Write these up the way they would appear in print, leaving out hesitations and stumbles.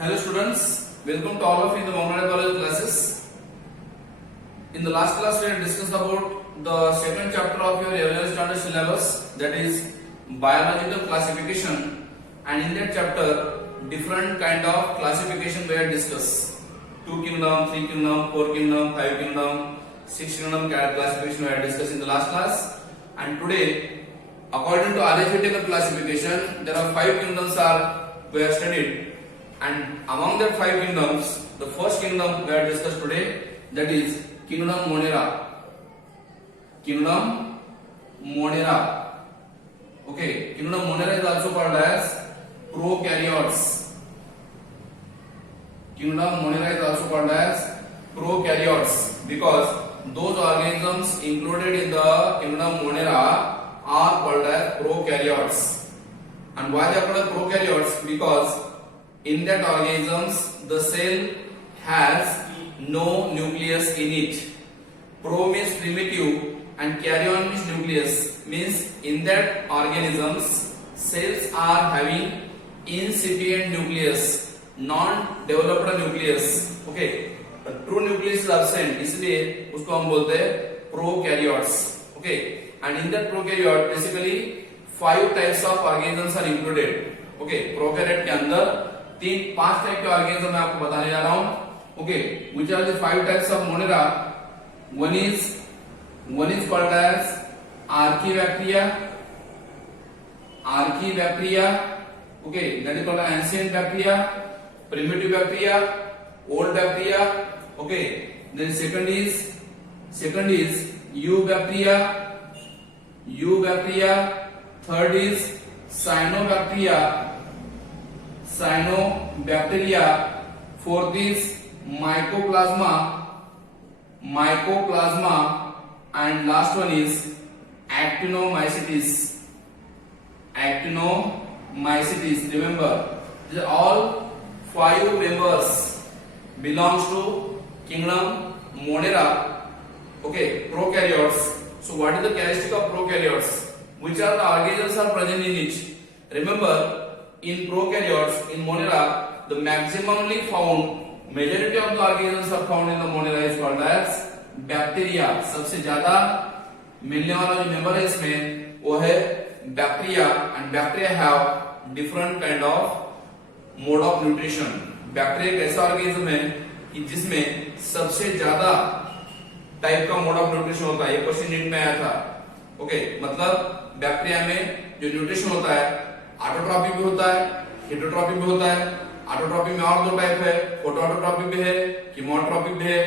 Hello students, welcome to all of you in the Mount College classes. In the last class we had discussed about the second chapter of your 11th standard syllabus, that is biological classification, and in that chapter different kind of classification we had discussed. 2 kingdom, 3 kingdom, 4 kingdom, 5 kingdom, 6 kingdom classification we had discussed in the last class. And today, according to alphabetical classification, there are 5 kingdoms we have studied. And among that 5 kingdoms, the first kingdom we have discussed today, that is Kingdom Monera. Kingdom Monera. Okay, Kingdom Monera is also called as prokaryotes. Kingdom Monera is also called as prokaryotes because those organisms included in the Kingdom Monera are called as prokaryotes. And why they are called prokaryotes? Because in that organisms the cell has no nucleus in it. Pro means primitive and karyon means nucleus, means in that organisms cells are having incipient nucleus, non-developed nucleus. Okay, a true nucleus is absent, इसलिए उसको हम बोलते हैं prokaryotes. Okay, and in that prokaryote basically 5 types of organisms are included. Okay, prokaryote के अंदर 5 type के organism मैं आपको बताने जा रहा हूं. Okay, which are the 5 types of Monera? One is called as Archaebacteria. Okay, that is called as ancient bacteria, primitive bacteria, old bacteria. Okay, then second is Eubacteria. Third is Cyanobacteria. Fourth is Mycoplasma, and last one is Actinomycetes. Remember, these are all 5 members belongs to Kingdom Monera. Okay, prokaryotes. So what is the characteristic of prokaryotes? Which are the organisms are present in it? Remember, in prokaryotes, in Monera, the maximally found, majority of the organisms are found in the Monera is called as bacteria. सबसे ज्यादा मिलने वाला जो member है इसमें वो है bacteria, and bacteria have different kind of mode of nutrition. Bacteria एक ऐसा ऑर्गेनिज्म है कि जिसमें सबसे ज्यादा टाइप का मोड ऑफ न्यूट्रिशन होता है. ये क्वेश्चन नीट में आया था. ओके, मतलब बैक्टीरिया में जो न्यूट्रिशन होता है ऑटोट्रॉपिक भी होता है, हेटरोट्रॉपिक भी होता है. ऑटोट्रॉपिक में और 2 टाइप है, फोटोऑटोट्रॉपिक भी है, कीमोट्रॉपिक भी है.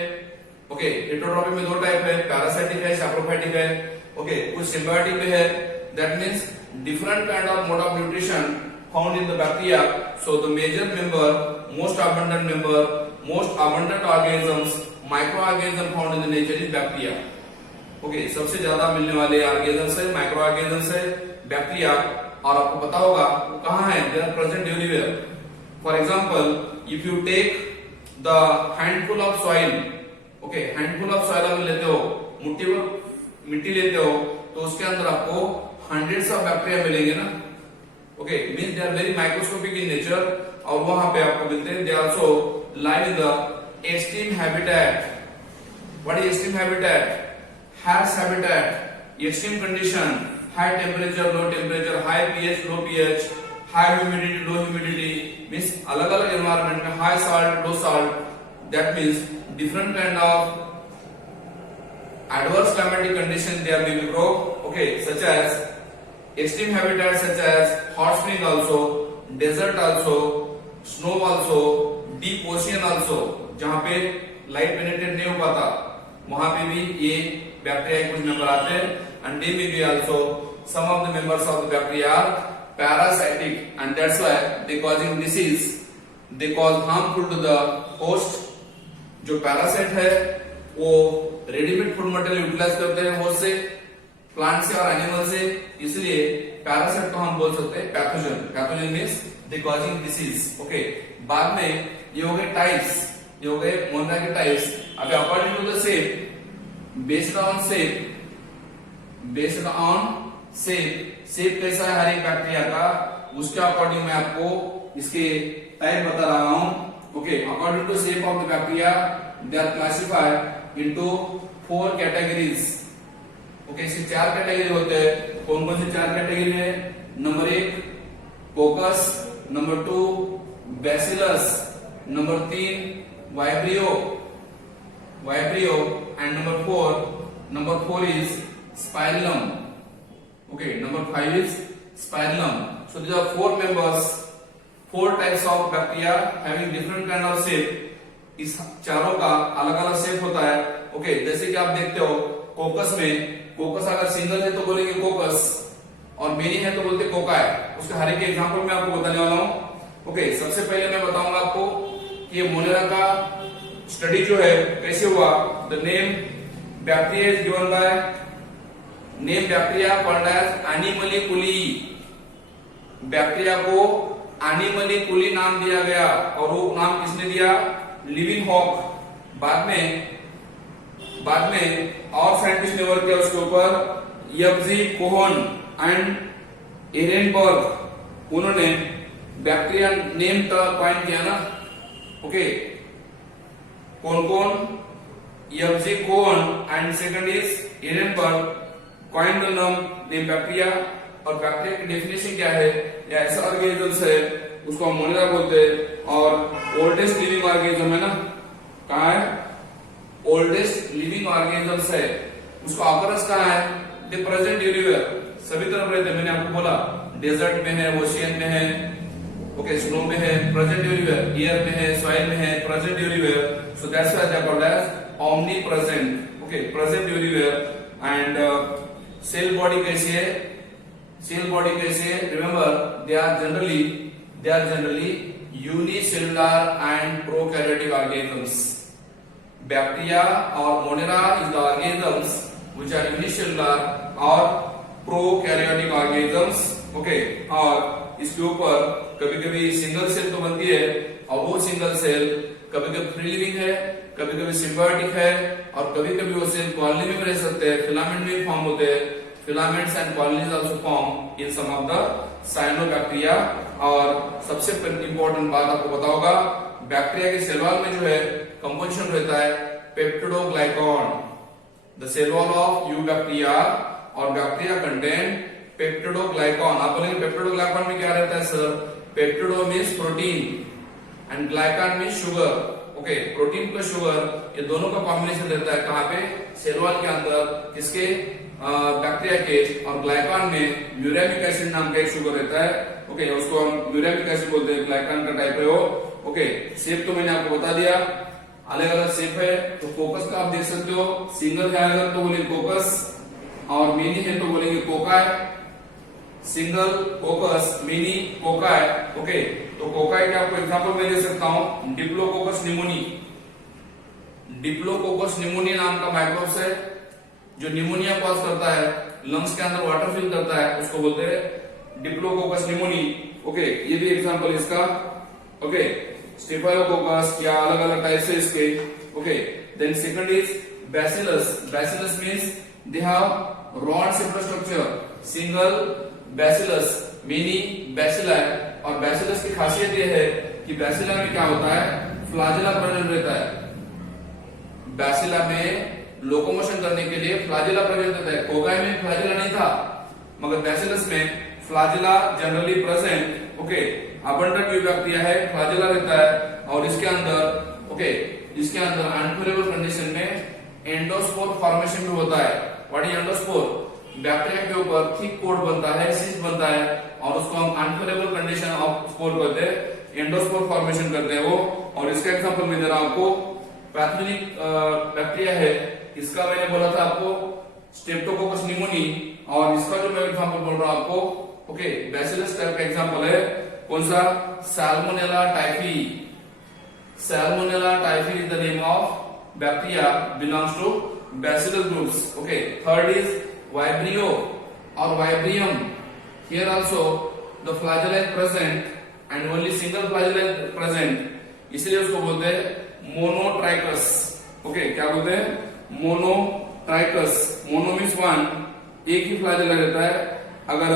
ओके, हेटरोट्रॉपिक में 2 टाइप है, पैरासाइटिक है, सैप्रोफाइटिक है. ओके, कुछ सिम्बायोटिक भी है. That means different kind of mode of nutrition found in the bacteria. So the major member, most abundant organisms, microorganism found in the nature is bacteria. Okay, सबसे ज्यादा मिलने वाले organisms है, microorganisms है bacteria. और आपको पता होगा वो कहाँ है, they are present everywhere. For example, if you take the handful of soil, okay, handful of soil अगर लेते हो, मुट्ठी भर मिट्टी लेते हो, तो उसके अंदर आपको हंड्रेड्स ऑफ बैक्टीरिया मिलेंगे ना. Okay, means they are very microscopic in nature, और वहां पे आपको मिलते हैं. They also live in the extreme habitat. What is extreme habitat? harsh habitat, extreme condition, high temperature, low temperature, high pH, low pH, high humidity, low humidity, means अलग अलग environment में high salt, low salt. That means different kind of adverse climatic condition there may be grow. Okay, such as extreme habitat, such as hot spring also, desert also, snow also, deep ocean also, जहाँ पे light penetrate नहीं हो पाता, वहां पे भी ये bacteria कुछ मेंबर आते हैं. And they may be also some of the members of the bacteria are parasitic, and that's why they causing disease, they cause harmful to the host. जो पैरासाइट है वो रेडीमेड फूड मटेरियल यूटिलाइज करते हैं host से, plant से और animal से, इसलिए पैरासाइट को हम बोल सकते हैं pathogen means they causing disease. Okay, बाद में ये हो गए टाइप्स, ये हो गए मोनेरा के टाइप्स. अभी according to the shape, based on shape कैसा है हर एक बैक्टीरिया का, उसके अकॉर्डिंग मैं आपको इसके टाइप बता रहा हूं। Okay, according to shape of the bacteria they are classified into 4 categories. Okay, इसके 4 कैटेगरी होते हैं। कौन कौन से 4 कैटेगरी है? Number 1 कोकस, number 2 bacillus, number 3 vibrio and number 4 is spirillum. Okay, number 5 is spirillum. So these are 4 members, 4 types of bacteria having different kind of shape. इस चारों का अलग अलग शेप होता है। ओके, जैसे कि आप देखते हो कोकस में, कोकस अगर सिंगल है तो बोलेंगे कोकस और मेनी है तो बोलते कोकाई। उसके हर एक एग्जांपल मैं आपको बताने वाला हूँ। ओके, सबसे पहले मैं बताऊंगा आपको कि ये मोनेरा का स्टडी जो है कैसे हुआ। The name bacteria is given by name bacteria called as animalculi. Bacteria को एनिमलिकुली नाम दिया गया और वो नाम किसने दिया? Leeuwenhoek. बाद में और साइंटिस्ट ने वर्क किया उसके ऊपर, एफजी कोहन एंड एरेनबर्ग। उन्होंने बैक्टीरिया नेम कॉइन किया ना। ओके, कौन? F G Cohn and second is Ehrenberg coined the name bacteria. और बैक्टीरिया की डेफिनेशन क्या है? या ऐसा ऑर्गेनिजम्स है उसको हम मोनेरा बोलते हैं और ओल्डेस्ट लिविंग ऑर्गेनिज्म है ना। कहाँ है? ओल्डेस्ट लिविंग ऑर्गेनिजम्स है। उसका ऑकरेंस कहाँ है? दे प्रेजेंट एवरीवेयर, सभी तरफ रहते हैं। मैंने आपको बोला डेजर्ट में है, ओशियन में है, ओके, स्नो में है, प्रेजेंट एवरीवेयर, एयर में है, सॉइल में है, present everywhere. So that's why they are called as omnipresent. Okay, present everywhere. And cell body कैसी है? सेल बॉडी कैसे है? Remember they are generally unicellular and prokaryotic organisms. Bacteria और monera is the organisms which are unicellular और prokaryotic organisms. Okay, और इसके ऊपर कभी कभी सिंगल सेल तो बनती है और वो सिंगल सेल कभी कभी फ्री लिविंग है, कभी कभी सिम्बायोटिक है और कभी कभी वो सेल कॉलोनी में रह सकते हैं, फिलामेंट में फॉर्म होते हैं। Filaments and colonies also form in some of the cyanobacteria. और सबसे इंपॉर्टेंट बात आपको पता होगा, बैक्टीरिया के सेल वॉल में जो है कंपोजिशन रहता है peptidoglycan. The cell wall of eubacteria और बैक्टीरिया कंटेन पेप्टिडोग्लाइकॉन। आप बोलेंगे पेप्टिडोग्लाइकॉन में क्या रहता है sir? Peptido means protein and glycan means sugar. Okay, protein plus sugar ये दोनों का कॉम्बिनेशन रहता है। कहाँ पे? सेल वॉल के अंदर। किसके? बैक्टीरिया के। और ग्लाइकॉन में म्यूरेमिक एसिड नाम का एक शुगर रहता है। ओके, उसको हम म्यूरेमिक एसिड बोलते हैं। ग्लाइकॉन का टाइप है वो। ओके, शेप तो मैंने आपको बता दिया, अलग अलग शेप है। तो फोकस का आप देख सकते हो, सिंगल है अगर तो बोलेंगे कोकस और मिनी है तो बोलेंगे cocci. Single कोकस, mini cocci. Okay, तो कोकाई का आपको एग्जांपल मैं दे सकता हूं, डिप्लोकोकस निमोनी। डिप्लोकोकस निमोनी नाम का माइक्रोब्स है जो निमोनिया कॉज करता है, लंग्स के अंदर वाटर फिल करता है, उसको बोलते हैं डिप्लोकोकस निमोनी। ओके, ये भी एग्जांपल इसका। ओके, स्टेफाइलोकोकस या अलग अलग टाइप से इसके। Okay, then second is bacillus. Bacillus means they have rod separate structure. Single bacillus, mini bacilli. और बैसिलस की खासियत यह है कि बैसिला में क्या होता है? फ्लैजेला प्रेजेंट रहता है। बैसिला में लोकोमोशन करने के लिए फ्लैजेला प्रेजेंट रहता है। कोकाई में फ्लैजेला नहीं था, मगर बैसिलस में flagella generally present. Okay, abundant eubacteria है, फ्लैजेला रहता है और इसके अंदर अनफेवरेबल कंडीशन में एंडोस्पोर फॉर्मेशन भी होता है। What is endospore? बैक्टीरिया के ऊपर थिक कोट बनता है, सिस्ट बनता है और उसको हम अनफेवरेबल कंडीशन ऑफ स्पोर कहते हैं, एंडोस्पोर फॉर्मेशन करते हैं वो। और इसका एग्जांपल मैं दे रहा हूं आपको, पैथोजेनिक बैक्टीरिया है, इसका मैंने बोला था आपको स्ट्रेप्टोकोकस निमोनी, और इसका जो मैं एग्जांपल बोल रहा हूं आपको, ओके, बैसिलस टाइप का एग्जांपल है कौन सा? Salmonella typhi. Salmonella typhi is the name of bacteria belongs to bacillus groups. Okay, third is vibrio और vibrium. Here also the flagella is present and only single flagella is present, इसलिए उसको बोलते हैं monotrichous. Okay, क्या बोलते हैं? Monotrichous. Mono means one, एक ही flagella रहता है। अगर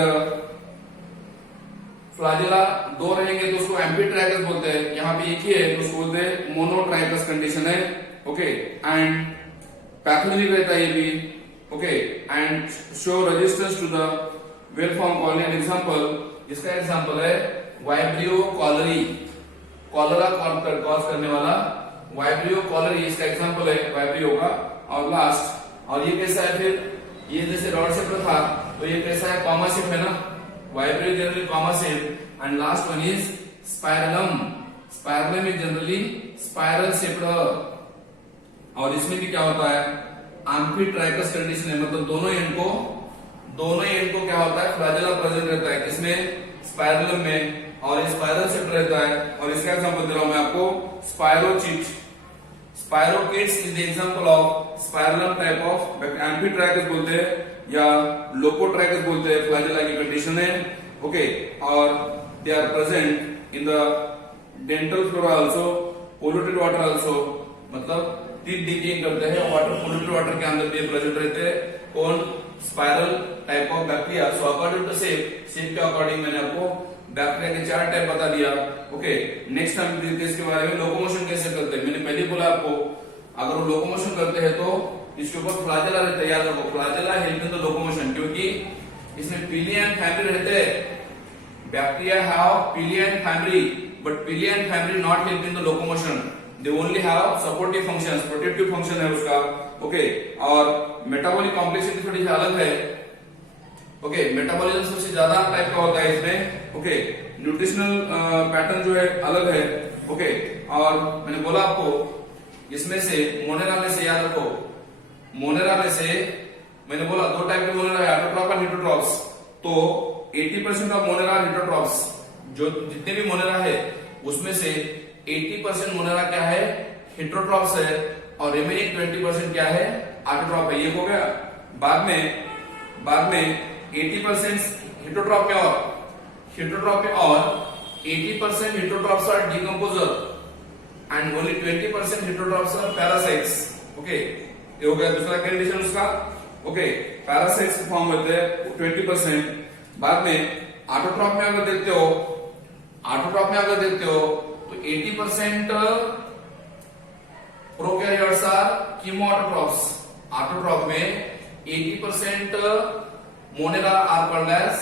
फ्लैजेला दो रहेंगे तो उसको एम्फीट्राइकस बोलते हैं, यहाँ पे एक ही है तो उसको बोलते हैं मोनोट्राइकस कंडीशन है। ओके, एंड पैथोजेनिक रहता है ये भी। Okay, and show resistance to the well form colony. An example, इसका एग्जांपल है वाइब्रियो कॉलरी, कॉलरा कॉज करने वाला वाइब्रियो कॉलरी, इसका एग्जांपल है वाइब्रियो का। और लास्ट, और ये कैसा है फिर, ये जैसे रॉड शेप था तो ये कैसा है, कॉमा शेप है ना, vibrio generally comma shape. And last one is spirillum, spirillum is generally spiral shaped. और इसमें भी क्या होता है, एम्फीट्राइकस कंडीशन है, मतलब दोनों एंड को क्या होता है, फ्लैजेला प्रेजेंट रहता है, इसमें स्पाइरलम में, और ये स्पाइरल शेप रहता है। और इसका एग्जांपल दे रहा हूं मैं आपको, spirochete, spirochetes is the example of spirillum type of amphitrichous बोलते हैं या लोकोट्राइकस बोलते हैं, फ्लैजेला की कंडीशन है। ओके, और they are present in the dental flora also, polluted water also, मतलब टीथ डिकेइंग करते हैं वाटर, पोल्यूटेड वाटर के अंदर भी प्रेजेंट रहते हैं। कौन, spiral type of bacteria. So according to shape के अकॉर्डिंग मैंने आपको बैक्टीरिया के 4 टाइप बता दिया। ओके, नेक्स्ट हम देखते हैं इसके बारे में, लोकोमोशन कैसे करते हैं। मैंने पहले बोला आपको, अगर वो लोकोमोशन करते हैं तो इसके ऊपर फ्लैजेला रहता है, याद रखो, flagella help in the locomotion, क्योंकि इसमें पिली एंड फैमिली रहते हैं। बैक्टीरिया हैव पिली एंड फैमिली, बट पिली and family not help in the locomotion, they only have supportive functions, protective function है उसका। ओके, और मेटाबॉलिक कॉम्प्लेक्सिटी थोड़ी सी अलग है। ओके, मेटाबॉलिज्म सबसे ज्यादा टाइप का होता है इसमें। ओके, न्यूट्रिशनल पैटर्न जो है अलग है। ओके, और मैंने बोला आपको इसमें से मोनेरा में से, याद रखो, मोनेरा में से मैंने बोला 2 टाइप के मोनेरा है, ऑटोट्रॉप और हेटेरोट्रॉप्स। तो 80% ऑफ मोनेरा हेटेरोट्रॉप्स, जो जितने भी मोनेरा है उसमें से 80% मोनेरा क्या है, हेटेरोट्रॉप्स है, और रिमेनिंग 20% क्या है, ऑटोट्रॉप है। ये हो गया। बाद में 80% हेटेरोट्रॉप में, और हेटेरोट्रॉप में और 80% heterotrophs are decomposer and only 20% heterotrophs are parasites. Okay, ये हो गया दूसरा कंडीशन उसका। ओके, पैरासाइट्स फॉर्म होते हैं 20%। बाद में ऑटोट्रॉप में अगर देखते हो तो 80% प्रोकैरियोट्स आर कीमोऑटोट्रॉप्स। ऑटोट्रॉप में 80% monera are called as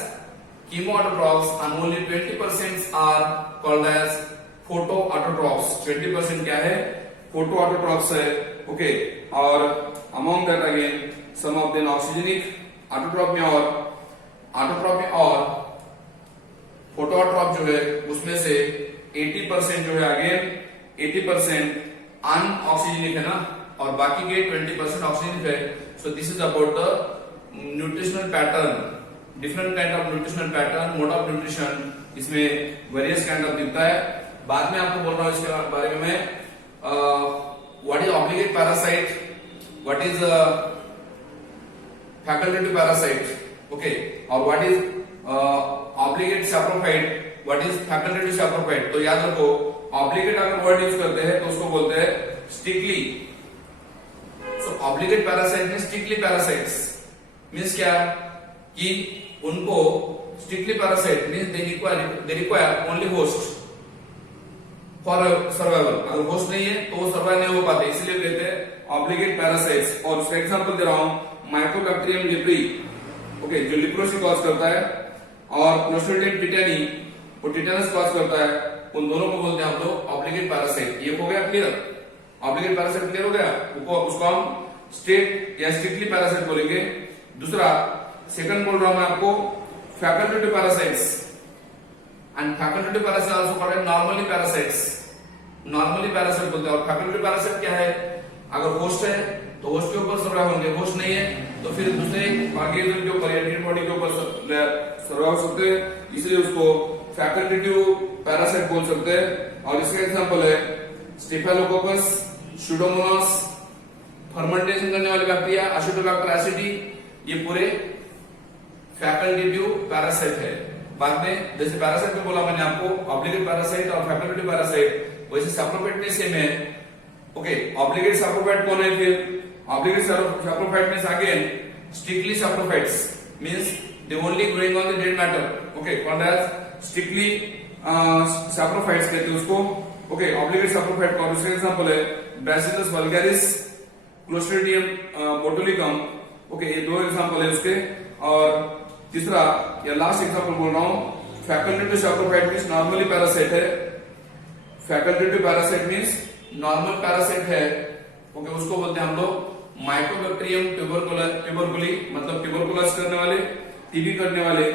chemoautotrophs and only 20% are called as photoautotrophs। 20% क्या है, photoautotrophs है। ओके, और among that again some of them oxygenic autotroph में, और photoautotrophs जो है उसमें से 80% जो है, अगेन 80% अनऑक्सीजनिक है ना, और बाकी के 20% ऑक्सीजनिक है। So this is about the nutritional pattern, different kind of nutritional pattern, mode of nutrition, इसमें वेरियस काइंड ऑफ दिखता है। बाद में आपको बोल रहा हूं इसके बारे में मैं, what is obligate parasite, what is facultative parasite, okay, और what is obligate saprophyte, what is facultative saprophyte. तो याद रखो, ऑब्लिगेट अगर वर्ड यूज करते हैं तो उसको बोलते हैं स्टिकली। सो ऑब्लिगेट पैरासाइट में स्टिकली पैरासाइट्स मीन्स क्या, कि उनको strictly parasite means they require only host for survival. अगर होस्ट नहीं है तो वो सर्वाइव नहीं हो पाते, इसलिए कहते हैं ऑब्लिगेट पैरासाइट्स। और उसका एग्जांपल दे रहा हूं, माइकोबैक्टीरियम लिप्री, ओके, जो लिप्रोसी कॉज करता है, और क्लोस्ट्रिडियम टिटेनी, वो टिटेनस कॉज करता है। उन दोनों को बोलते हैं हम लोग ऑब्लिगेट पैरासाइट। ये हो गया क्लियर, ऑब्लिगेट पैरासाइट क्लियर हो गया। उसको हम स्टेट या स्ट्रिक्टली पैरासाइट बोलेंगे। दूसरा, सेकंड बोल रहा हूं मैं आपको, facultative parasites, and facultative parasite also called normally parasites. Normally parasite बोलते हैं। और फैकल्टेटिव पैरासाइट क्या है, अगर होस्ट है तो होस्ट के ऊपर सर्वाइव होंगे, होस्ट नहीं है तो फिर दूसरे ऑर्गेनिज्म के ऊपर या डेड बॉडी के ऊपर सर्वाइव हो सकते हैं, इसलिए उसको फैकल्टेटिव पैरासाइट बोल सकते हैं। और इसका एग्जांपल है स्टेफिलोकोकस, सुडोमोनास, फर्मेंटेशन करने वाली बैक्टीरिया, असिडोबैक्टर एसिडी, ये पूरे फैकल्टेटिव पैरासाइट है। बाद में जैसे पैरासाइट में बोला मैंने आपको ऑब्लिगेट पैरासाइट और फैकल्टेटिव पैरासाइट, वैसे सैप्रोफाइट में सेम है। ओके, ऑब्लिगेट सैप्रोफाइट कौन है फिर, obligate saprophyte means again strictly saprophytes means they only growing on the dead matter, okay, called as strictly saprophytes कहते हैं उसको, ओके, ऑब्लिगेट सैप्रोफाइट। और दूसरा एग्जांपल है बैसिलस वल्गैरिस, क्लोस्ट्रिडियम बोटुलिकम, ओके, ये दो एग्जांपल है उसके। और तीसरा या लास्ट एग्जांपल बोल रहा हूं, facultative saprophyte means normally parasite है, facultative parasite means normal parasite है, ओके, उसको बोलते हैं हम लोग माइकोबैक्टीरियम ट्यूबरकुली, मतलब ट्यूबरकुलस करने वाले, टीबी करने वाले,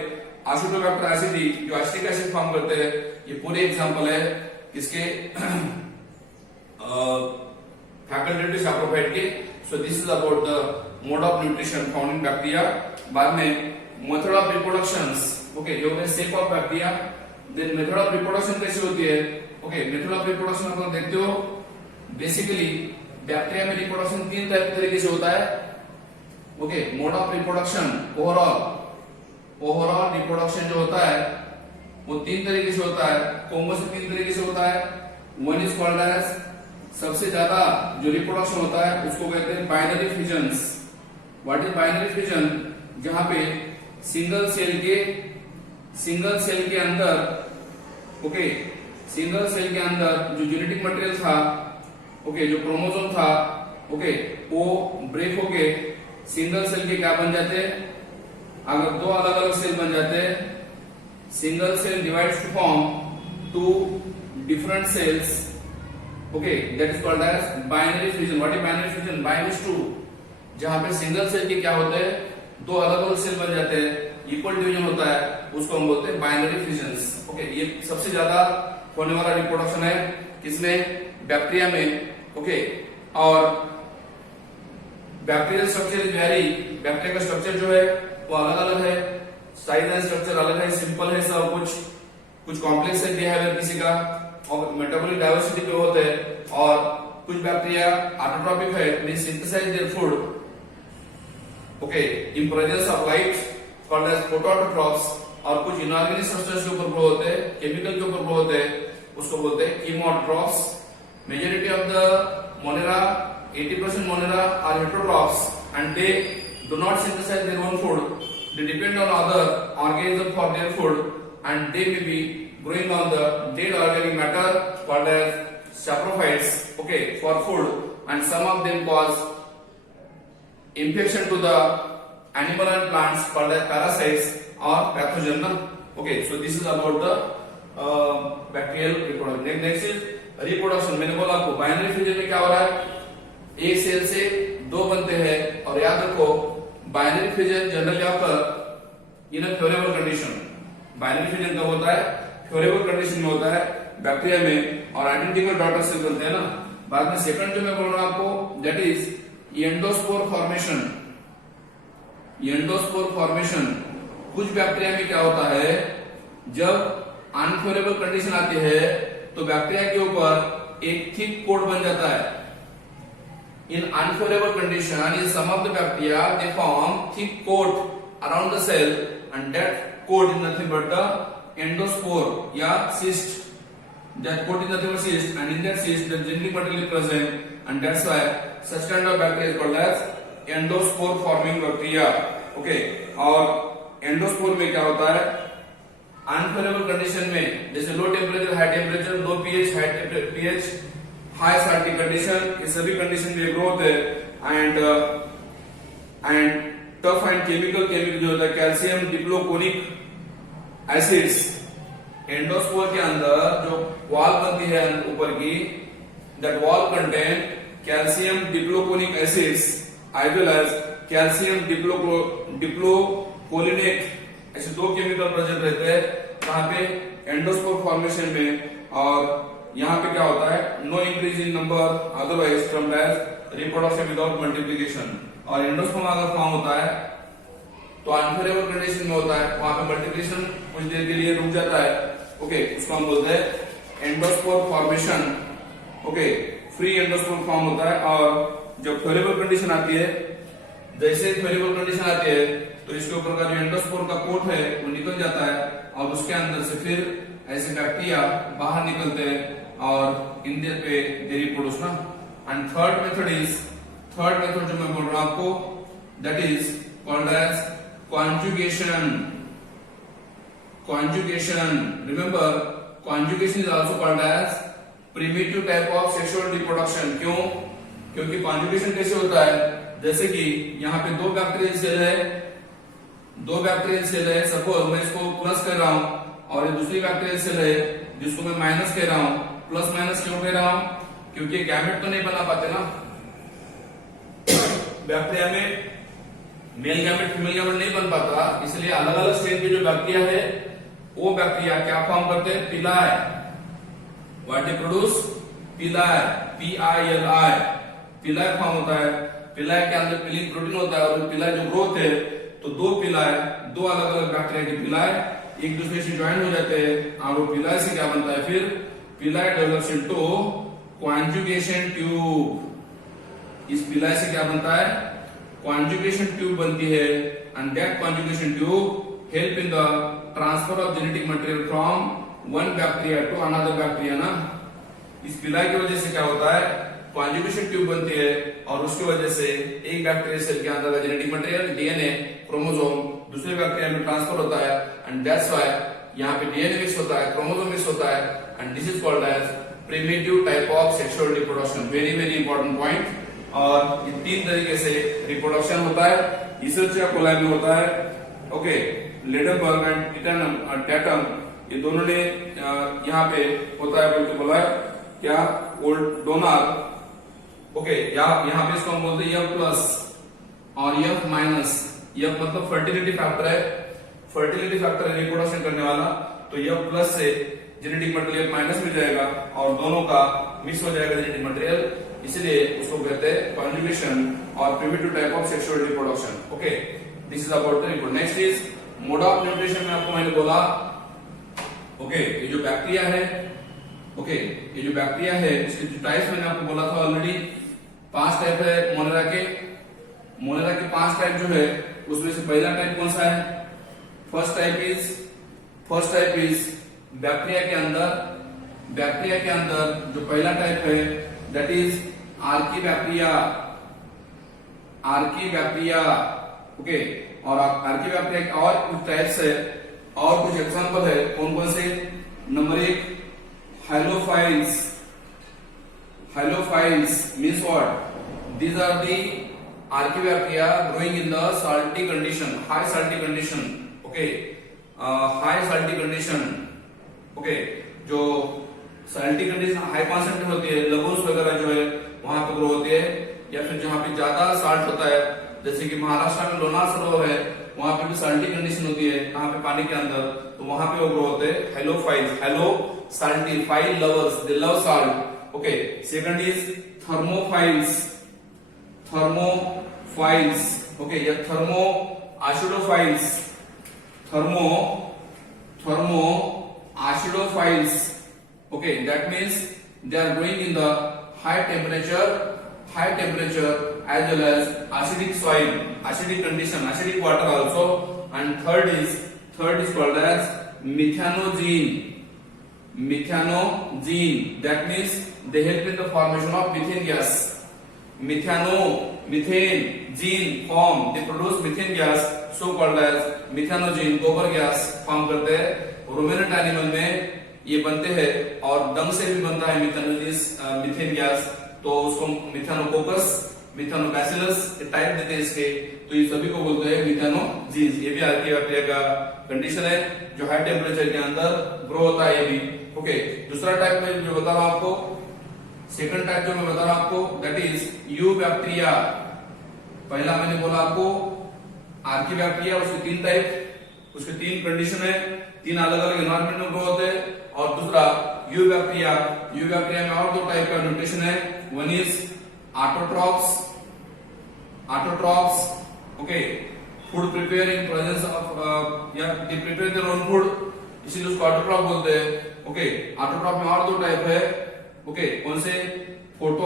एसिडोबैक्टर एसिडी जो एसिटिक एसिड फॉर्म करते हैं, ये पूरे एग्जांपल है किसके फैकल्टेटिव सैप्रोफाइट के। So this is about the mode of nutrition found in bacteria. बाद में मेथड ऑफ रिप्रोडक्शंस, ओके, जो है shape of bacteria, then method of reproduction कैसे होती है, ओके, मेथड ऑफ रिप्रोडक्शन आप देखते हो बेसिकली बैक्टीरिया में रिप्रोडक्शन तीन तरीके से होता है, okay, mode of reproduction overall reproduction जो होता है वो तीन तरीके से होता है। कौन से तीन तरीके से होता है? वन इज कॉल्ड एज, सबसे ज्यादा जो रिप्रोडक्शन होता है उसको कहते हैं binary fusions. What is binary fusion? जहां पे सिंगल सेल के अंदर, ओके, सिंगल सेल के अंदर जो जेनेटिक मटेरियल था, ओके, जो क्रोमोसोम था, ओके, वो ब्रेक होके सिंगल सेल के क्या बन जाते हैं? अगर दो अलग अलग सेल बन जाते हैं, single cell divides to form two different cells, okay, that is called as binary fusion. What is binary fusion? Bine is two, जहां पे सिंगल सेल के क्या होते हैं, दो अलग अलग सेल बन जाते हैं, इक्वल डिवीजन होता है, उसको हम बोलते हैं बाइनरी फ्यूजन्स, ओके। ये सबसे ज्यादा होने वाला रिप्रोडक्शन है किसमें? बैक्टीरिया में, ओके। और bacterial structure is very, bacteria का स्ट्रक्चर जो है वो अलग अलग है, साइज एंड स्ट्रक्चर अलग है, सिंपल है सब कुछ कॉम्प्लेक्स है बिहेवियर किसी का, और मेटाबॉलिक डाइवर्सिटी पे होते हैं। और कुछ बैक्टीरिया ऑटोट्रॉपिक है, means synthesize their food, okay, in presence of light, called as photoautotrophs. और कुछ इनऑर्गेनिक सब्सटेंस के ऊपर ग्रो होते हैं, केमिकल के ऊपर ग्रो होते हैं, उसको बोलते हैं chemotrophs. Majority of the monera, 80% monera are heterotrophs and they do not synthesize their own food. They depend on other organisms for their food, and they may be growing on the dead organic matter called as saprophytes, okay, for food, and some of them cause infection to the animal and plants called as parasites or pathogen. Okay, so this is about the bacterial reproduction. Next is reproduction. मैंने बोला आपको binary fusion में क्या हो रहा है, एक cell से दो बनते हैं। और याद रखो binary fusion generally occur in a favourable condition. Binary fusion कब होता है? फेवरेबल कंडीशन में होता है बैक्टीरिया में, और आइडेंटिकल डॉटर सेल बनते हैं ना। बाद में सेकंड जो मैं बोल रहा हूं आपको, that is endospore formation. Endospore formation कुछ बैक्टीरिया में क्या होता है, जब अनफेवरेबल कंडीशन आती है तो बैक्टीरिया के ऊपर एक थिक कोट बन जाता है। In unfavorable condition, in some of the bacteria they form thick coat around the cell, and that coat is nothing but the endospore या cyst. That coat is nothing but cyst, and in that cyst the genetic material is present, and that's why such kind of bacteria is called as endospore forming bacteria. Okay, और endospore में क्या होता है? Unfavorable condition में, जैसे low temperature, high temperature, low pH, high pH, high salty condition, ये सभी condition में ग्रो होते हैं। एंड टफ एंड केमिकल जो होता है कैल्शियम डिप्लोकोनिक एसिड्स। एंडोस्पोर के अंदर जो वॉल बनती है ऊपर की, that wall contain calcium dipicolinic acids as well as calcium dipicolinate, ऐसे दो केमिकल प्रेजेंट रहते हैं कहां पे? एंडोस्पोर फॉर्मेशन में। और यहाँ पे क्या होता है? No increase in number, otherwise termed as reproduction without multiplication. और एंडोस्पोर्म अगर फॉर्म होता है तो अनफेवरेबल कंडीशन में होता है, वहां पे मल्टीप्लिकेशन कुछ देर के लिए रुक जाता है, ओके, उसको हम बोलते हैं endospore formation, okay, free endospore form होता है। और जब फेवरेबल कंडीशन आती है, जैसे फेवरेबल कंडीशन आती है तो इसके ऊपर का जो एंडोस्पोर का कोट है वो निकल जाता है, और उसके अंदर से फिर ऐसे बैक्टीरिया बाहर निकलते हैं और इन देयर पे दे रिप्रोड्यूस ना। एंड थर्ड मेथड जो मैं बोल रहा हूं आपको, that is called as conjugation. conjugation. Remember, conjugation is also called as primitive type of sexual reproduction. क्यों? क्योंकि conjugation कैसे होता है? जैसे कि यहाँ पे दो बैक्टीरियल सेल है, सपोज मैं इसको प्लस कह रहा हूँ और ये दूसरी बैक्टीरियल सेल है जिसको मैं माइनस कह रहा हूँ. प्लस माइनस क्यों कह रहा हूँ? क्योंकि गैमेट तो नहीं बना पाते ना. बैक्टीरिया में मेल गैमेट फीमेल गैमेट नहीं बन पाता, इसलिए अलग अलग स्टेज के जो बैक्टीरिया है वो बैक्टीरिया क्या फॉर्म करते हैं? पिलाई. What they produce? पिलाई. PILI. पिलाई फॉर्म होता है. पिलाई के अंदर पिलिंग प्रोटीन होता है और पिलाई जो ग्रोथ है तो दो पिलाई, दो अलग अलग बैक्टीरिया के पिलाई एक दूसरे से ज्वाइन हो जाते हैं और वो पिलाई से क्या बनता है? फिर पिलाई डेवलप्स इनटू कॉन्जुगेशन ट्यूब. इस पिलाई से क्या बनता है? कॉन्जुगेशन ट्यूब बनती है. And that conjugation tube help in the transfer of genetic material from one bacteria to another bacteria ना. इस पिलाई की वजह से क्या होता है? कॉन्जुगेशन ट्यूब बनती है और उसकी वजह से एक बैक्टीरिया सेल के अंदर का जेनेटिक मटेरियल डीएनए क्रोमोसोम दूसरे बैक्टीरिया में ट्रांसफर होता है. एंड दैट्स व्हाई यहाँ पे डीएनए मिक्स होता है, क्रोमोसोम मिक्स होता है. And this is called as primitive type of sexual reproduction. Very very important point. और ये तीन तरीके से रिप्रोडक्शन होता है. इसेंशिया कोलाई में होता है. ओके, लेडनबर्ग एंड टैटम ये दोनों ने यहाँ पे होता है बोल के बोला है. क्या? Old donor. ओके, यहाँ पे इसको हम बोलते हैं F प्लस और F माइनस. F मतलब फर्टिलिटी फैक्टर है. फर्टिलिटी फैक्टर है रिप्रोडक्शन करने वाला. तो F प्लस से जेनेटिक मटेरियल माइनस में जाएगा और दोनों का मिक्स हो जाएगा जेनेटिक मटेरियल. इसलिए उसको कहते हैं कॉन्जुगेशन और primitive type of sexual reproduction. Okay, this is about the reproduction. Next is mode of nutrition में आपको मैंने बोला. ओके, ये जो बैक्टीरिया है, ओके, ये जो बैक्टीरिया है इसके जो टाइप्स मैंने आपको बोला था ऑलरेडी. 5 टाइप है मोनेरा के. मोनेरा के 5 टाइप जो है उसमें से पहला टाइप कौन सा है? फर्स्ट टाइप इज बैक्टीरिया के अंदर जो पहला टाइप है दैट इज आर्कीबैक्टीरिया. ओके, और आर्कीबैक्टीरिया के और कुछ टाइप्स है और कुछ एग्जांपल है. कौन कौन से? Number 1 हाइलोफाइल्स. Halophiles means what? These are the archaebacteria growing in the salty condition, high salty condition. Okay, high salty condition. Okay, जो salty condition high concentration होती है, लगोन्स वगैरह जो है वहां पे ग्रो होती है. या फिर जहाँ पे ज्यादा साल्ट होता है, जैसे कि महाराष्ट्र में लोनार सरोवर है, वहां पे भी साल्टी कंडीशन होती है, कहाँ पे? पानी के अंदर. तो वहां पे वो ग्रो होते हैं. Halophiles. Halo salty, phile lovers, they love salt. Okay, second is thermophiles. Okay, yeah, thermoacidophiles. Thermoacidophiles. Okay, that means they are growing in the high temperature as well as acidic soil, acidic condition, acidic water also. And third is called as methanogene. That means they help in the formation of methane gas. Methane gene form, they produce methane gas, so called as methanogene. गोबर gas form करते हैं. Ruminant animal में ये बनते हैं और डंग से भी बनता है मीथेन गैस. तो उसको मिथेनोकोकस, मिथेनोबैसिलस टाइप देते हैं इसके. तो ये सभी को बोलते हैं मिथेनोजीन्स. ये भी आर्कीबैक्टीरिया का कंडीशन है जो हाई टेम्परेचर के अंदर ग्रो होता है. ये भी ओके. दूसरा टाइप में जो बता रहा हूं आपको, सेकंड टाइप जो मैं बता रहा हूं आपको दैट इज यू बैक्टीरिया. पहला मैंने बोला आपको आर्कीबैक्टीरिया, उसके 3 टाइप, उसके 3 कंडीशन है, 3 अलग अलग एनवायरमेंट में ग्रो होते हैं. और दूसरा यू बैक्टीरिया में और 2 टाइप का न्यूट्रिशन है. One is autotrophs. Okay, food prepare in presence of या they prepare their own food, इसीलिए उसको ऑटोट्रॉप बोलते हैं. ओके, ऑटोट्रॉप में और 2 टाइप है. ओके, कौन से? फोटो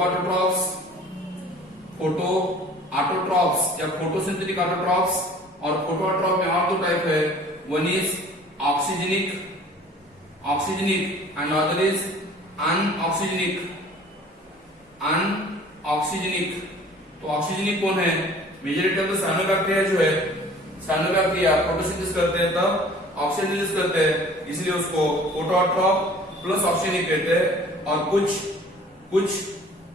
ऑटोट्रॉप्स या फोटोसिंथेटिक ऑटोट्रॉप्स. और फोटो ऑटोट्रॉप में और 2 टाइप है. One is oxygenic and other is anoxygenic. तो ऑक्सीजनिक कौन है? मेजॉरिटी ऑफ द साइनोबैक्टीरिया जो है, साइनोबैक्टीरिया फोटोसिंथेसिस करते हैं तब ऑक्सीजन रिलीज करते हैं, इसलिए उसको फोटोट्रॉप प्लस ऑक्सीजन ही कहते हैं। और कुछ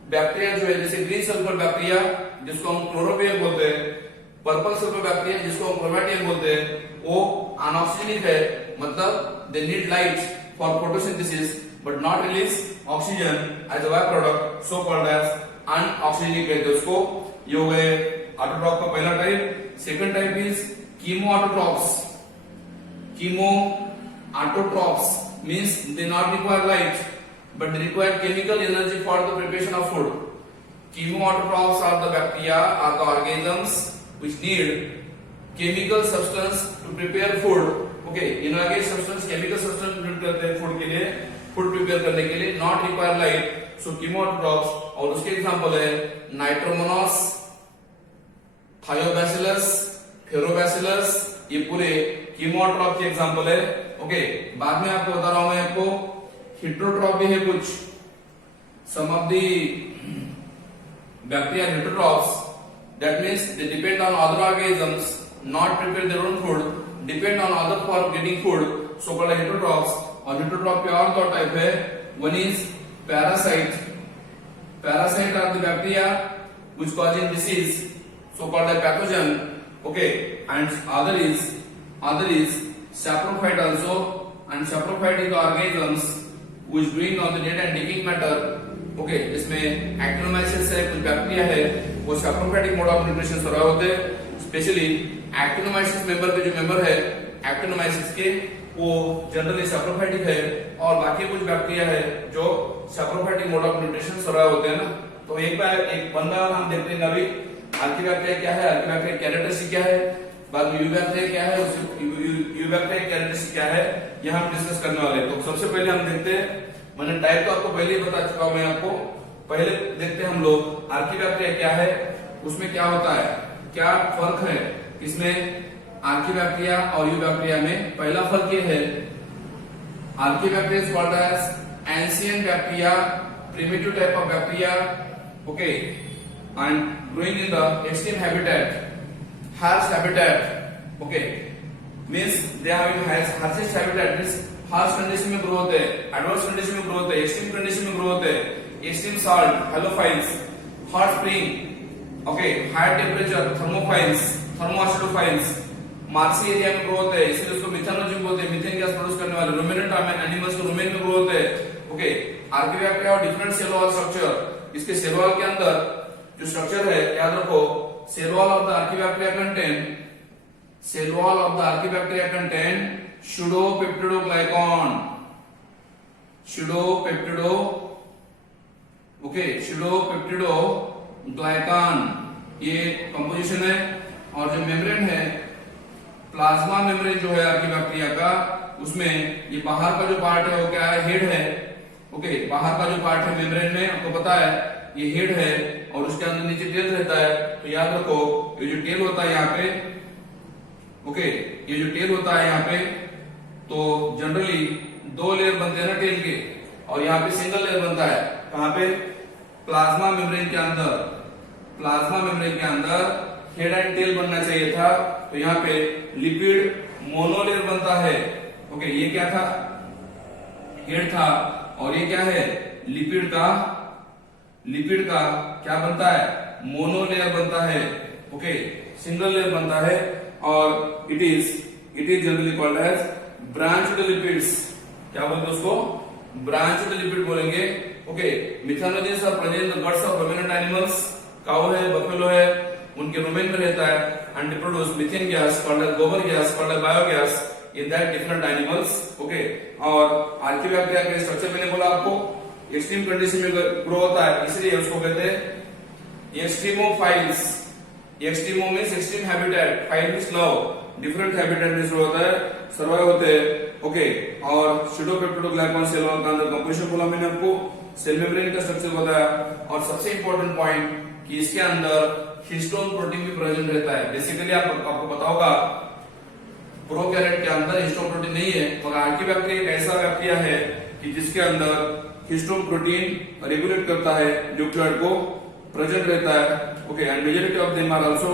बैक्टीरिया जो है जैसे ग्रीन सल्फर बैक्टीरिया जिसको हम क्लोरोफिल बोलते हैं, पर्पल सल्फर बैक्टीरिया जिसको हम क्रोमेटियन बोलते हैं, वो अनऑक्सीजनिक है, मतलब they need light for photosynthesis but not release oxygen as a byproduct, so called as anoxygenic कहते हैं उसको। ये हो गए ऑटोट्रॉप का पहला type. Second type is chemoautotrophs. Chemoautotrophs means they not require light but they require chemical energy for the preparation of food. Chemoautotrophs are the bacteria or the organisms which need chemical substance to prepare food. Okay, inorganic substance, chemical substance use करते हैं food के लिए, food prepare करने के लिए, not require light. So chemoautotrophs, और उसके example है नाइट्रोमोनास, थायोबैसिलस, फेरोबैसिलस, ये पूरे कीमोट्रॉप के एग्जांपल है। ओके, बाद में आपको बता रहा हूं मैं आपको हेटेरोट्रॉप भी है कुछ। Some of the bacteria heterotrophs, that means they depend on other organisms, not prepare their own food, depend on other for getting food, so called heterotrophs. और हेटेरोट्रॉप के और दो टाइप है, one is parasite. Parasite are the bacteria which causing disease, so called pathogen. Okay, and other is saprophyte also, and saprophyte is the organisms which doing on the dead and decaying matter. Okay, इसमें actinomyces है, कुछ bacteria है, वो saprophytic mode of nutrition से रहे होते हैं। Specially actinomyces member के जो मेंबर है actinomyces के, वो जनरली saprophytic है, और बाकी कुछ बैक्टीरिया है जो saprophytic mode of nutrition से रहे होते हैं ना। तो एक बार एक बंदा हम देखते हैं अभी आर्किबैक्टीरिया क्या है, आर्किबैक्टीरिया कैरेक्टरिस्टिक क्या है, बाद में यूबैक्टीरिया क्या है, यूबैक्टीरिया कैरेक्टरिस्टिक क्या है, यहां हम डिस्कस करने वाले हैं। तो सबसे पहले हम देखते हैं, मैंने टाइप तो आपको पहले ही बता चुका हूं मैं आपको। पहले देखते हैं हम लोग आर्किबैक्टीरिया क्या है, उसमें क्या होता है, क्या फर्क है इसमें आर्किबैक्टीरिया और यूबैक्टीरिया में। पहला फर्क ये है, archaebacteria is called as ancient bacteria, primitive type of bacteria, okay, and growing in the extreme habitat, harsh habitat, okay, means they are in harshest habitat, means harsh condition में grow होते हैं, adverse condition में grow होते हैं, extreme condition में grow होते हैं, extreme salt, halophiles, hot spring, okay, high temperature, thermophiles, thermoacidophiles, marshy area में ग्रो होते हैं, इसलिए उसको मिथेनोजिक बोलते हैं, मीथेन गैस प्रोड्यूस करने वाले। रूमिनेंट एनिमल्स को रूमेन में ग्रो होते हैं। ओके, आर्किबैक्टीरिया और डिफरेंट सेल वॉल स्ट्रक्चर, इसके सेल वॉल के अंदर जो स्ट्रक्चर है, याद रखो, cell wall of the archaebacteria contain pseudopeptidoglycan, pseudopeptidoglycan, ये कंपोजिशन है। और जो मेम्ब्रेन है, प्लाज्मा मेम्ब्रेन जो है आर्किबैक्टीरिया का, उसमें ये बाहर का जो पार्ट है वो क्या है, हेड है। ओके, बाहर का जो पार्ट है मेम्ब्रेन में, आपको पता है ये हेड है, और उसके अंदर नीचे टेल रहता है। तो याद रखो, ये जो टेल होता है यहाँ पे, ओके, ये जो टेल होता है यहाँ पे, तो जनरली दो लेयर बनते हैं ना टेल के, और यहाँ पे सिंगल लेयर बनता है। कहाँ पे, प्लाज्मा मेम्ब्रेन के अंदर। प्लाज्मा मेम्ब्रेन के अंदर हेड एंड टेल बनना चाहिए था, तो यहाँ पे लिपिड मोनोलेयर बनता है। ओके, ये क्या था, हेड था, और ये क्या है, लिपिड का क्या बनता है, मोनोलेयर बनता है। ओके, सिंगल लेयर बनता है, और it is generally called as branched lipids. क्या बोलते हैं उसको, ब्रांच्ड लिपिड बोलेंगे। Okay, methanogens are present in the guts of ruminant animals, cow है, बफेलो है, उनके रुमेन में रहता है, and they produce methane gas called as gobar gas, called as biogas in that different animals. Okay, और archaebacteria का structure मैंने बोला आपको, एक्सट्रीम कंडीशन में ग्रो होता है, इसलिए उसको कहते हैं extremophiles. Extremo means extreme habitat, phile means love, different habitat में ग्रो होता है, सर्वाइव होते हैं। ओके, और सुडोपेप्टिडोग्लाइकॉन सेल वॉल का अंदर कंपोजिशन बोला मैंने आपको, सेल मेम्ब्रेन का स्ट्रक्चर बताया, और सबसे इंपॉर्टेंट पॉइंट कि इसके अंदर हिस्टोन प्रोटीन भी प्रेजेंट रहता है। बेसिकली आपको पता होगा, प्रोकैरियोट के अंदर हिस्टोन प्रोटीन नहीं है, मगर आर्किबैक्टीरिया एक ऐसा बैक्टीरिया है कि जिसके अंदर हिस्टोन प्रोटीन रेगुलेट करता है न्यूक्लियोटाइड को, प्रेजेंट रहता है। Okay, and majority of them are also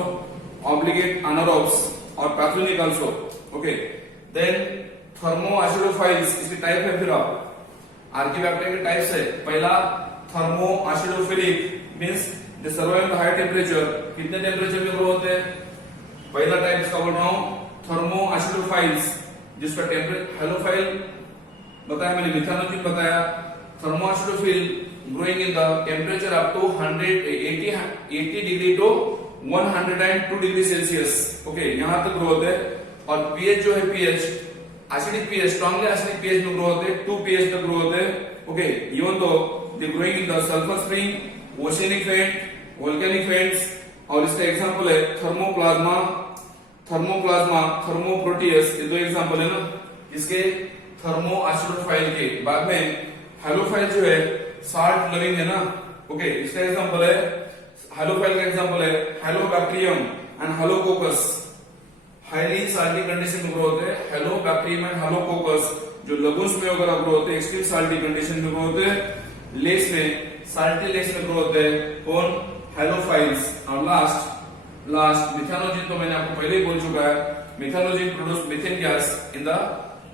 obligate anaerobes और pathogenic also. Okay, then thermo acidophiles, इसकी टाइप है। फिर आप आर्किबैक्टीरिया के टाइप्स है। पहला thermo acidophilic means they survive the high temperature, कितने टेम्परेचर में ग्रो होते हैं। पहला टाइप इसका बोल रहा हूं थर्मो एसिडोफाइल्स, जिसका टेम्परेचर हेलोफाइल बताया मैंने, मिथानोजिन बताया। Thermo acidophile growing in the temperature up to 80 degree to 102 degree Celsius. Okay, यहां तक ग्रो होते हैं। और पीएच जो है, pH acidic pH, strongly acidic pH में ग्रो होते हैं, 2 पीएच तक ग्रो होते हैं। Okay, even though they growing in the sulphur spring, oceanic went, volcanic vents. और इसका एग्जांपल है थर्मोप्लाज्मा, थर्मोप्रोटियस, ये दो एग्जांपल है ना इसके थर्मो एसिडोफाइल के। बाद में हेलोफाइल जो है साल्ट लविंग है ना। ओके, इसका एग्जांपल है, हेलोफाइल का एग्जांपल है हेलोबैक्टीरियम एंड हेलोकोकस, हाईली साल्टी कंडीशन में ग्रो होते हैं। हेलोबैक्टीरियम एंड हेलोकोकस जो लगून्स में वगैरह ग्रो होते हैं, एक्सट्रीम साल्टी कंडीशन में ग्रो होते हैं। लेक्स में, साल्टी लेक्स में ग्रो होते हैं कौन, हेलोफाइल्स। और लास्ट मिथानोजिन, तो मैंने आपको पहले ही बोल चुका है, methanogen produce methane gas in the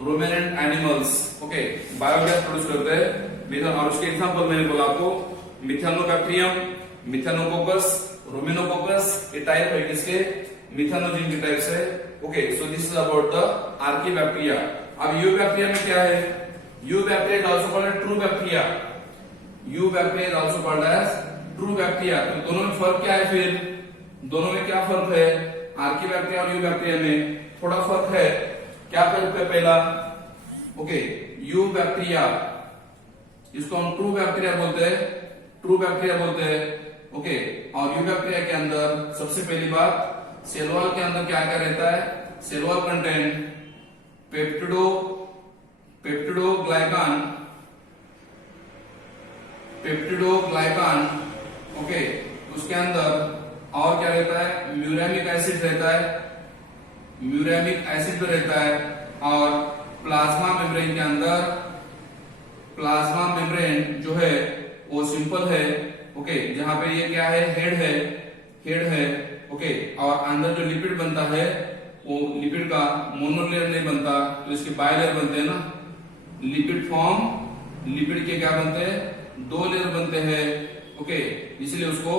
ruminant animals. Okay, biogas produce करते हैं मीथेन। और उसके एग्जांपल मैंने बोला आपको मिथानोबैक्टीरियम, मिथानोकोकस, रूमिनोकोकस, ये टाइप है किसके, मिथानोजिन के टाइप से। Okay, so this is about the archaebacteria. अब यूबैक्टीरिया में क्या है, eubacteria is also called true bacteria, eubacteria is also called as true bacteria. तो दोनों में फर्क क्या है, फिर दोनों में क्या फर्क है, आर्किबैक्टीरिया और यूबैक्टीरिया में थोड़ा फर्क है। क्या फर्क है, पहला ओके, यूबैक्टीरिया इसको हम ट्रू बैक्टीरिया बोलते हैं, ओके। और यूबैक्टीरिया के अंदर सबसे पहली बात, सेल वॉल के अंदर क्या क्या रहता है, cell wall content peptidoglycan, okay. उसके अंदर और क्या रहता है, म्यूरेमिक एसिड रहता है, म्यूरेमिक एसिड रहता है। और प्लाज्मा मेम्ब्रेन के अंदर, प्लाज्मा मेम्ब्रेन जो है वो सिंपल है, ओके। जहां पे ये क्या है, हेड है, ओके। और अंदर जो लिपिड बनता है वो लिपिड का मोनोलेयर नहीं बनता, तो इसके बायलेयर बनते हैं ना। लिपिड फॉर्म, लिपिड के क्या बनते हैं, 2 लेयर बनते हैं, ओके। इसलिए उसको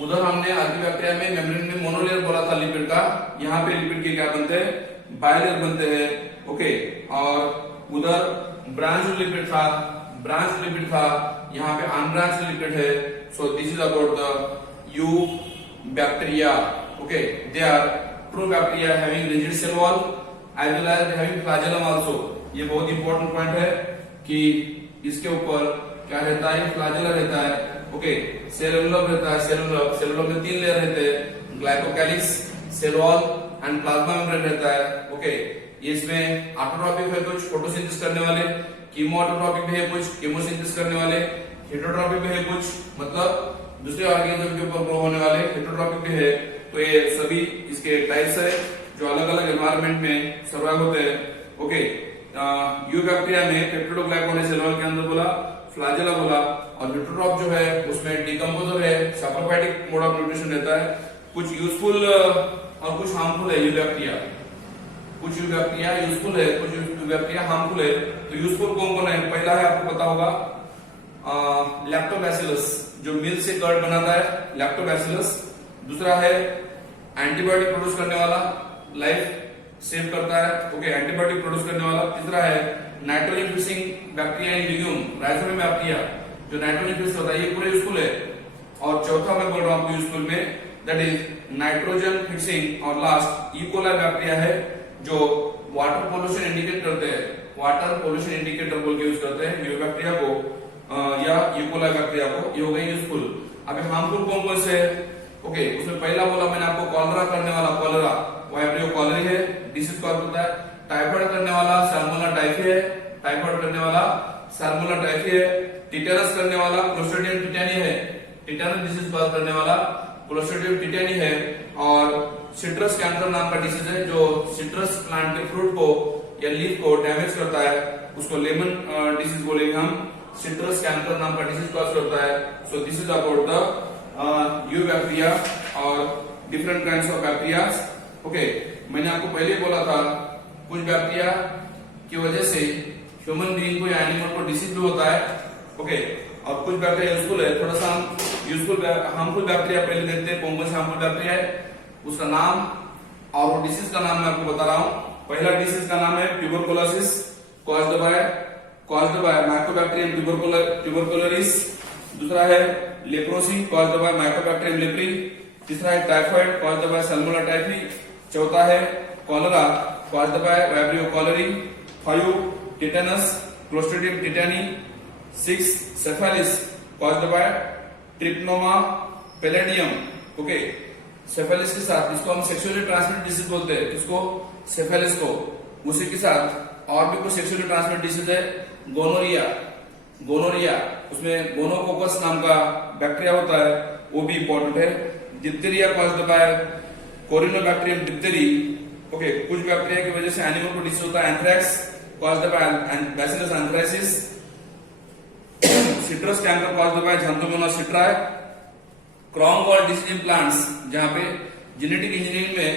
उधर हमने आर्किबैक्टीरिया में मेम्ब्रेन में मोनोलेयर बोला था लिपिड का, यहाँ पे लिपिड के क्या बनते हैं, बायलेयर बनते हैं, ओके। और उधर ब्रांच लिपिड था, यहाँ पे अनब्रांच लिपिड है। So this is about the eubacteria, okay. They are true bacteria having rigid cell wall as well as having flagellum also. ये बहुत इंपॉर्टेंट पॉइंट है कि इसके ऊपर क्या रहता है, फ्लैजेला रहता है, ओके। सेलुलर रहता है, सेलुलर में 3 लेयर रहते हैं, glycocalyx, cell wall and plasma membrane रहता है, ओके। इसमें ऑटोट्रॉपिक है कुछ, फोटोसिंथेसिस करने वाले, कीमोऑटोट्रॉपिक भी है कुछ, कीमोसिंथेसिस करने वाले, हेटरोट्रॉपिक भी है कुछ, मतलब दूसरे ऑर्गेनिज्म के ऊपर ग्रो होने वाले, हेटरोट्रॉपिक भी है। तो ये सभी इसके टाइप्स है जो अलग अलग एनवायरनमेंट में सर्वाइव होते हैं, ओके। यूबैक्टीरिया में पेप्टिडोग्लाइकान है, सेल वॉल के अंदर बोला, फ्लैजेला बोला। और हेटरोट्रॉप जो है उसमें डिकम्पोजर है, सैप्रोफाइटिक मोड ऑफ न्यूट्रिशन रहता है। कुछ यूजफुल और कुछ हार्मफुल है यूबैक्टीरिया, कुछ यूबैक्टीरिया यूजफुल है, कुछ यूबैक्टीरिया हार्मफुल है। तो यूजफुल कौन कौन है, पहला है आपको पता होगा लैक्टोबैसिलस, जो मिल्क से कर्ड बनाता है, लैक्टोबैसिलस। दूसरा है एंटीबायोटिक प्रोड्यूस करने वाला, लाइफ सेव करता है, ओके, एंटीबायोटिक प्रोड्यूस करने वाला। तीसरा है nitrogen fixing bacteria in legume, rhizobium bacteria जो नाइट्रोजन फिक्स होता है, ये पूरे यूजफुल है। और चौथा मैं बोल रहा हूं आपको यूजफुल में, दैट इज नाइट्रोजन फिक्सिंग। और लास्ट ई कोलाई बैक्टीरिया है जो वाटर पोल्यूशन इंडिकेट करते हैं, वाटर पोल्यूशन इंडिकेटर बोल के यूज करते हैं यूबैक्टीरिया बैक्टीरिया को या ई कोलाई बैक्टीरिया को। ये हो गए यूजफुल। अब हार्मफुल कौन कौन से, ओके। उसमें पहला बोला मैंने आपको कॉलरा करने वाला, कॉलरा वाइब्रियो कॉलरी है, डिसीज कॉज होता है। टाइफाइड करने वाला सैल्मोनेला टाइफी है, टाइफाइड करने वाला सैल्मोनेला टाइफी है। टिटेनस करने वाला क्लोस्ट्रिडियम टिटेनी है, टिटेनस डिसीज कॉज करने वाला क्लोस्ट्रिडियम टिटेनी है। और सिट्रस कैंकर नाम का डिसीज है जो सिट्रस प्लांट के फ्रूट को या लीफ को डैमेज करता है, उसको लेमन डिसीज बोलेंगे हम। सिट्रस कैंकर नाम का डिसीज कॉज करता है। So this is about the eubacteria और different kinds of bacteria, okay. मैंने आपको पहले बोला था कुछ बैक्टीरिया की वजह से ह्यूमन बीइंग को या एनिमल को डिसीज भी होता है। ओके, और कुछ बैक्टीरिया यूजफुल है। थोड़ा सा हम यूजफुल हार्मफुल बैक्टीरिया पहले देखते हैं, कौन कौन से हार्मफुल बैक्टीरिया है, उसका नाम और वो डिसीज का नाम मैं आपको बता रहा हूँ। पहला डिसीज का नाम है tuberculosis caused by mycobacterium tuberculosis. दूसरा है leprosy caused by mycobacterium leprae. तीसरा है typhoid caused by salmonella typhi. चौथा है cholera caused by vibrio cholerae. 5 tetanus clostridium tetani. 6 syphilis caused by treponema pallidum. Okay, syphilis के साथ इसको हम सेक्सुअली ट्रांसमिटेड डिसीज बोलते हैं, किसको, सेफेलिस को। उसी के साथ और भी कुछ सेक्सुअली ट्रांसमिटेड डिसीज है, गोनोरिया, उसमें गोनोकोकस नाम का बैक्टीरिया होता है, वो भी इंपॉर्टेंट है। Diphtheria caused by corynebacterium diphtheriae. Okay, कुछ बैक्टीरिया की वजह से एनिमल को डिसीज होता है, anthrax caused by bacillus anthracis. Citrus canker caused by xanthomonas citri. Crown gall disease in plants, जहां पे जेनेटिक इंजीनियरिंग में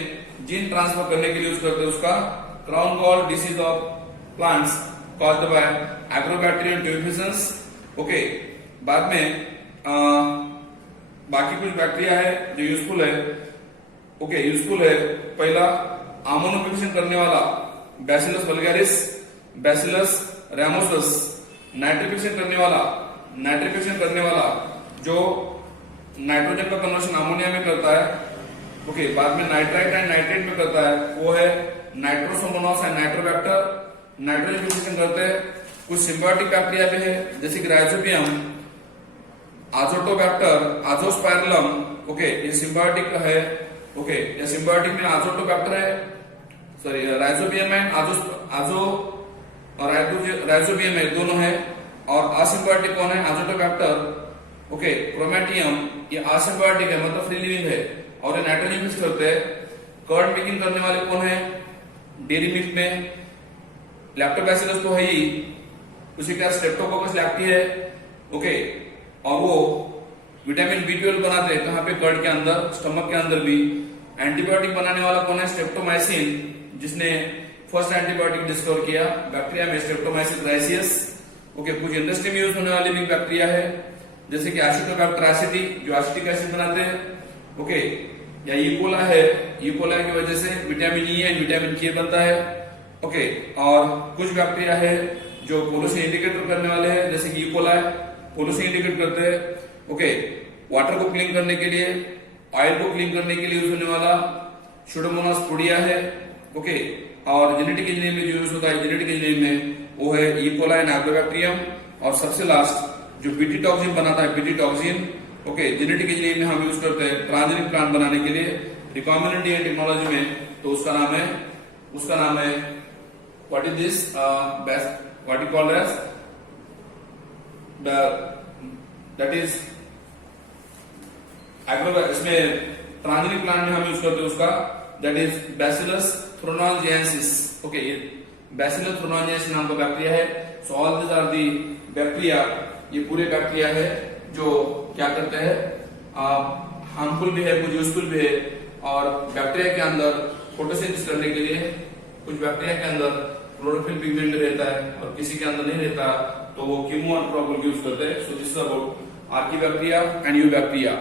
जीन ट्रांसफर करने के लिए यूज करते हैं, उसका crown gall disease of plants caused by agrobacterium tumefaciens. Okay, बाद में बाकी कुछ बैक्टीरिया है जो यूजफुल है। ओके, यूजफुल है। पहला अमोनिफिकेशन करने वाला बैसिलस वल्गैरिस, बैसिलस रैमोसस। नाइट्रिफिकेशन करने वाला जो नाइट्रोजन का कन्वर्शन अमोनिया में करता है। ओके, बाद में नाइट्राइट एंड नाइट्रेट में करता है, वो है Nitrosomonas and Nitrobacter. Nitrogen fixation करते हैं। कुछ सिम्बायोटिक बैक्टीरिया भी है, जैसे कि राइजोबियम, आजोटोबैक्टर, आजोस्पाइरलम। ओके, ये सिम्बायोटिक है। ओके, ये सिम्बायोटिक में आजोटोबैक्टर है, सॉरी राइजोबियम एंड राइजोबियम है, दोनों है। और असिम्बायोटिक कौन है, आजोटोबैक्टर। ओके, क्रोमेटियम ये असिम्बायोटिक है, मतलब फ्री लिविंग है और ये नाइट्रोजन फिक्स करते हैं। कर्ड मेकिंग करने वाले कौन है, डेयरी मिल्क में लैक्टोबैसिलस तो है ही, उसी के साथ स्ट्रेप्टोकोकस लैक्टी है। ओके, और वो विटामिन B12 बनाते हैं, कहां पे, कर्ड के अंदर, स्टमक के अंदर भी। एंटीबायोटिक बनाने वाला कौन है, स्ट्रेप्टोमाइसिन, जिसने फर्स्ट एंटीबायोटिक डिस्कवर किया बैक्टीरिया में, स्ट्रेप्टोमाइसिस राइसियस। ओके, कुछ इंडस्ट्री में यूज होने वाले भी बैक्टीरिया है, जैसे कि एसिटोबैक्टर एसिडी, जो एसिटिक एसिड बनाते हैं। ओके, या ईकोला है, ईकोला की वजह से विटामिन ई एंड विटामिन के बनता है। ओके, और कुछ बैक्टीरिया है जो पोल्यूशन इंडिकेटर करने वाले हैं, जैसे कि ईकोला पोल्यूशन इंडिकेट करते हैं। ओके, वाटर को क्लीन करने के लिए, ऑयल को क्लीन करने के लिए यूज होने वाला सुडोमोनास पोडिया है। ओके, और जेनेटिक इंजीनियरिंग में जो यूज होता है, जेनेटिक इंजीनियरिंग में, वो है ईकोला एंड एग्रोबैक्टीरियम। और सबसे लास्ट जो बीटी टॉक्सिन बनाता है, BT toxin. Okay, genetic engineering में हम यूज करते हैं ट्रांसजेनिक प्लांट बनाने के लिए, रिकॉम्बिनेंट डीएनए टेक्नोलॉजी में, तो उसका नाम है what is this, what you called as that is इसमें ट्रांसजेनिक प्लांट में हम यूज करते हैं उसका, that is bacillus thuringiensis. Okay, ये बैसिलस थ्रोनोजिएंसिस नाम का बैक्टीरिया है। So all this are the bacteria, ये पूरे बैक्टीरिया है जो क्या करते हैं, हार्मफुल भी है, कुछ यूजफुल भी है। और बैक्टीरिया के अंदर फोटोसिंथेसिस करने के लिए कुछ बैक्टीरिया के अंदर क्लोरोफिल पिगमेंट रहता है और किसी के अंदर नहीं रहता, तो वो कीमो यूज करते हैं। सो this is about Archie bacteria and you bacteria.